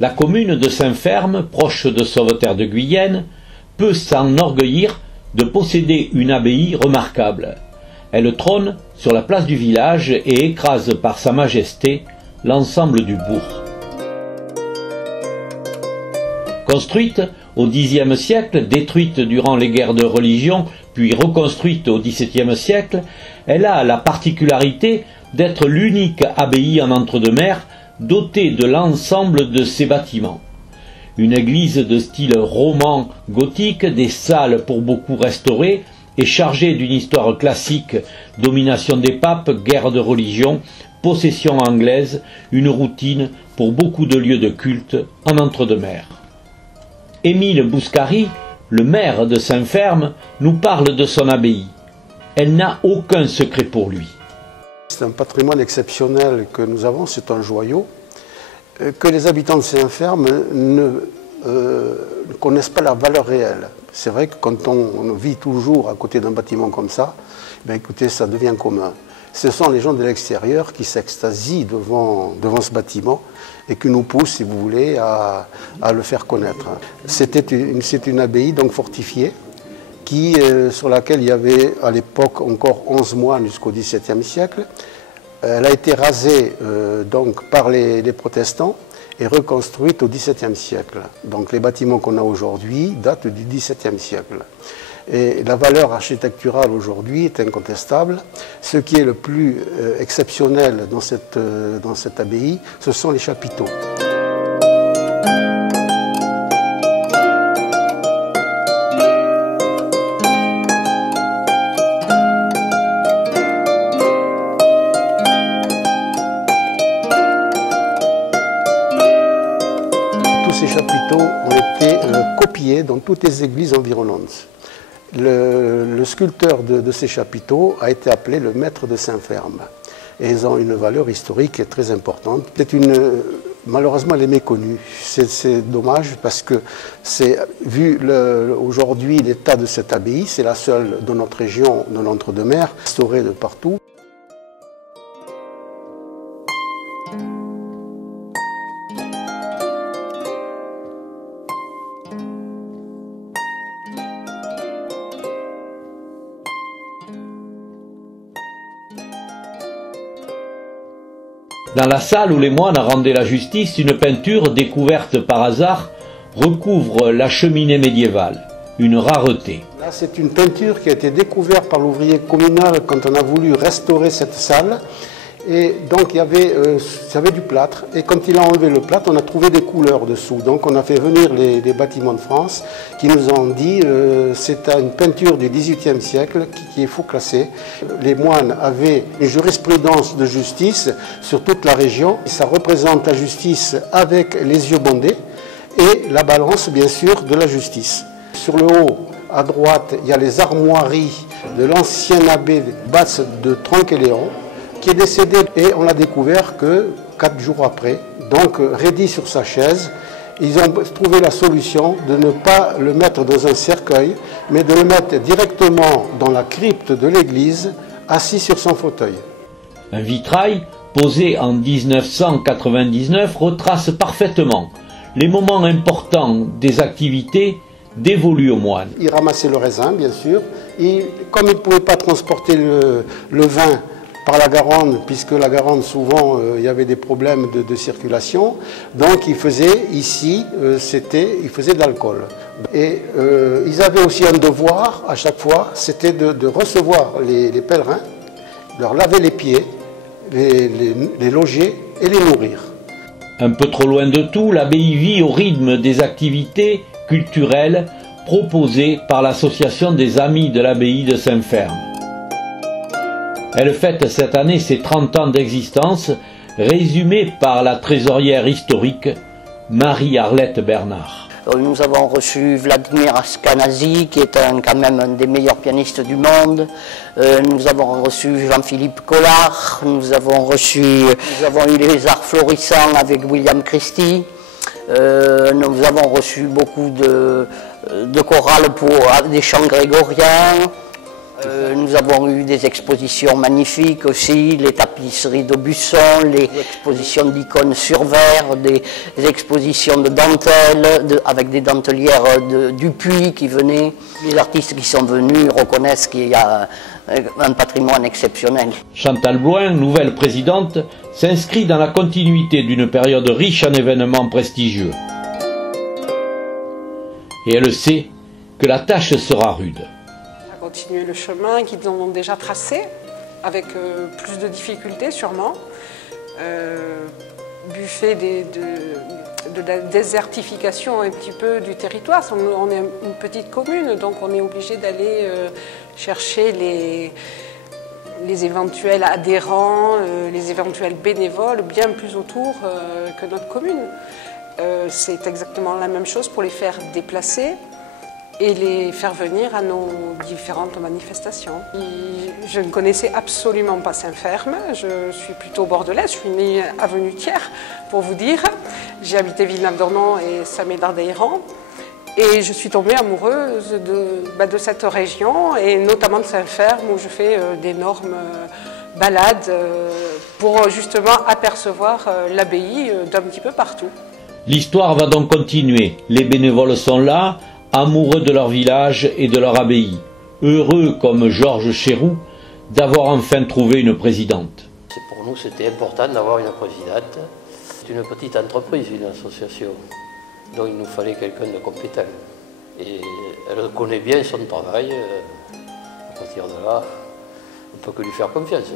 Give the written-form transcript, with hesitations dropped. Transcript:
La commune de Saint-Ferme, proche de Sauveterre de Guyenne, peut s'enorgueillir de posséder une abbaye remarquable. Elle trône sur la place du village et écrase par sa majesté l'ensemble du bourg. Construite au Xe siècle, détruite durant les guerres de religion, puis reconstruite au XVIIe siècle, elle a la particularité d'être l'unique abbaye en entre-deux-mers dotée de l'ensemble de ses bâtiments. Une église de style roman gothique, des salles pour beaucoup restaurées et chargée d'une histoire classique, domination des papes, guerre de religion, possession anglaise, une routine pour beaucoup de lieux de culte en entre-deux-mers. Émile Bouscari, le maire de Saint-Ferme, nous parle de son abbaye. Elle n'a aucun secret pour lui. C'est un patrimoine exceptionnel que nous avons, c'est un joyau, que les habitants de Saint-Ferme ne connaissent pas la valeur réelle. C'est vrai que quand on vit toujours à côté d'un bâtiment comme ça, ben écoutez, ça devient commun. Ce sont les gens de l'extérieur qui s'extasient devant ce bâtiment et qui nous poussent, si vous voulez, à le faire connaître. C'est une abbaye donc fortifiée, sur laquelle il y avait à l'époque encore 11 moines jusqu'au XVIIe siècle. Elle a été rasée donc par les protestants et reconstruite au XVIIe siècle. Donc les bâtiments qu'on a aujourd'hui datent du XVIIe siècle. Et la valeur architecturale aujourd'hui est incontestable. Ce qui est le plus exceptionnel dans cette abbaye, ce sont les chapiteaux. Tous ces chapiteaux ont été copiés dans toutes les églises environnantes. Le sculpteur de ces chapiteaux a été appelé le maître de Saint-Ferme. Et ils ont une valeur historique très importante. Malheureusement, elle est méconnue. C'est dommage parce que, vu aujourd'hui l'état de cette abbaye, c'est la seule de notre région, de l'Entre-deux-Mers, restaurée de partout. Dans la salle où les moines rendaient la justice, une peinture découverte par hasard recouvre la cheminée médiévale, une rareté. Là, c'est une peinture qui a été découverte par l'ouvrier communal quand on a voulu restaurer cette salle. Et donc il y avait du plâtre, et quand il a enlevé le plâtre, on a trouvé des couleurs dessous. Donc on a fait venir les bâtiments de France qui nous ont dit c'est une peinture du XVIIIe siècle qui est faux classée. Les moines avaient une jurisprudence de justice sur toute la région. Ça représente la justice avec les yeux bandés et la balance bien sûr de la justice. Sur le haut, à droite, il y a les armoiries de l'ancien abbé Batz de Tronquéléon, qui est décédé, et on l'a découvert que 4 jours après. Donc, raidi sur sa chaise, ils ont trouvé la solution de ne pas le mettre dans un cercueil, mais de le mettre directement dans la crypte de l'église, assis sur son fauteuil. Un vitrail, posé en 1999, retrace parfaitement les moments importants des activités dévolues aux moines. Ils ramassaient le raisin, bien sûr, et comme ils ne pouvaient pas transporter le vin par la Garonne, puisque la Garonne, souvent, il y avait des problèmes de circulation. Donc, ils faisaient ici, ils faisaient de l'alcool. Et ils avaient aussi un devoir, à chaque fois, c'était de recevoir les pèlerins, leur laver les pieds, les loger et les nourrir. Un peu trop loin de tout, l'abbaye vit au rythme des activités culturelles proposées par l'association des Amis de l'abbaye de Saint-Ferme. Elle fête cette année ses 30 ans d'existence, résumée par la trésorière historique Marie-Arlette Bernard. Nous avons reçu Vladimir Ashkenazy, qui est quand même un des meilleurs pianistes du monde. Nous avons reçu Jean-Philippe Collard. Nous avons eu les arts florissants avec William Christie. Nous avons reçu beaucoup de chorales pour des chants grégoriens. Nous avons eu des expositions magnifiques aussi, les tapisseries d'Aubusson, les expositions d'icônes sur verre, des expositions de dentelles, avec des dentelières du Puy qui venaient. Les artistes qui sont venus reconnaissent qu'il y a un patrimoine exceptionnel. Chantal Bloin, nouvelle présidente, s'inscrit dans la continuité d'une période riche en événements prestigieux. Et elle sait que la tâche sera rude. Continuer le chemin qu'ils ont déjà tracé, avec plus de difficultés sûrement, du fait de la désertification un petit peu du territoire. On est une petite commune, donc on est obligé d'aller chercher les éventuels adhérents, les éventuels bénévoles bien plus autour que notre commune. C'est exactement la même chose pour les faire déplacer et les faire venir à nos différentes manifestations. Je ne connaissais absolument pas Saint-Ferme, je suis plutôt bordelaise, je suis née avenue Thiers, pour vous dire. J'ai habité Villeneuve-d'Ornon et Saint-Médard-d'Eyran, et je suis tombée amoureuse de cette région, et notamment de Saint-Ferme, où je fais d'énormes balades pour justement apercevoir l'abbaye d'un petit peu partout. L'histoire va donc continuer, les bénévoles sont là, amoureux de leur village et de leur abbaye, heureux comme Georges Chéroux d'avoir enfin trouvé une présidente. Pour nous, c'était important d'avoir une présidente. C'est une petite entreprise, une association, donc il nous fallait quelqu'un de compétent. Et elle connaît bien son travail, à partir de là, on ne peut que lui faire confiance.